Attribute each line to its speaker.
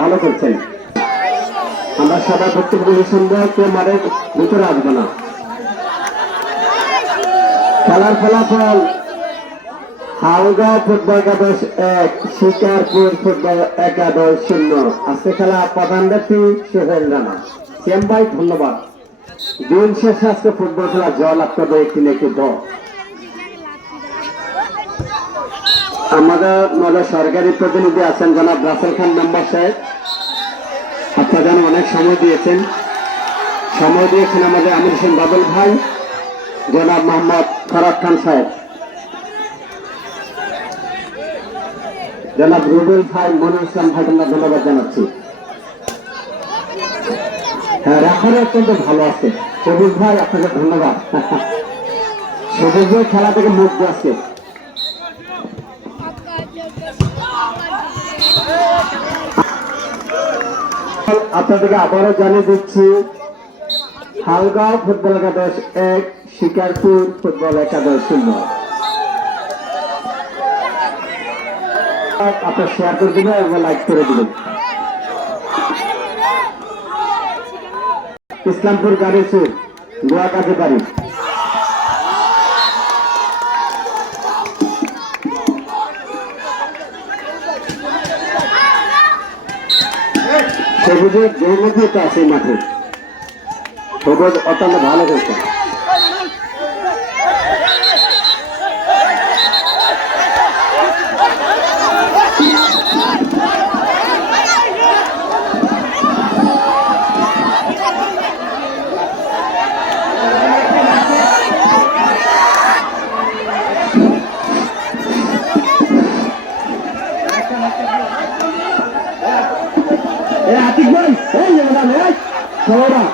Speaker 1: ভালো করছেন। আমরা ভিতরে আসবে না। খেলার ফলাফল ফুটবল একাদশ এক, শিকারপুর ফুটবল একাদশ শূন্য। আজকে খেলা প্রধান ব্যক্তি সোহেল ধন্যবাদ। দিন শেষে আজকে ফুটবল খেলা জল আপনাদের একটি একটি আমাদের আমাদের সরকারি প্রতিনিধি আছেন জনাব রাসেল খান মেম্বার সাহেব। আপনারা অনেক সময় দিয়েছেন। সময় দিয়েছেন আমাদের আমির হোসেন বাদল ভাই, জনাব মোহাম্মদ ফরাদ খান সাহেব। জনাব রুবেল ভাই, মনির ইসলাম ভাই, আমরা ধন্যবাদ জানাচ্ছি। হ্যাঁ রেফারি অত্যন্ত ভালো আছে। সবুজ ভাই, আপনাকে ধন্যবাদ। সবুজ ভাই খেলা থেকে মুখ আসছে আপনাদেরকে আবারও জানিয়ে দিচ্ছি হালগাঁও ফুটবল একাদশ এক, শিকারপুর ফুটবল একাদশ শূন্য। আপনার শেয়ার করে দিবেন এবং লাইক করে দিবেন। ইসলামপুর গাড়ি সুর গোয়া কাজে বাড়ি। সবুজের জনপ্রিয়তা আছে মাঠে। সবুজ অত্যন্ত ভালো করছে। এ আতিক ভাই এই ম্যাডাম এই সৌরা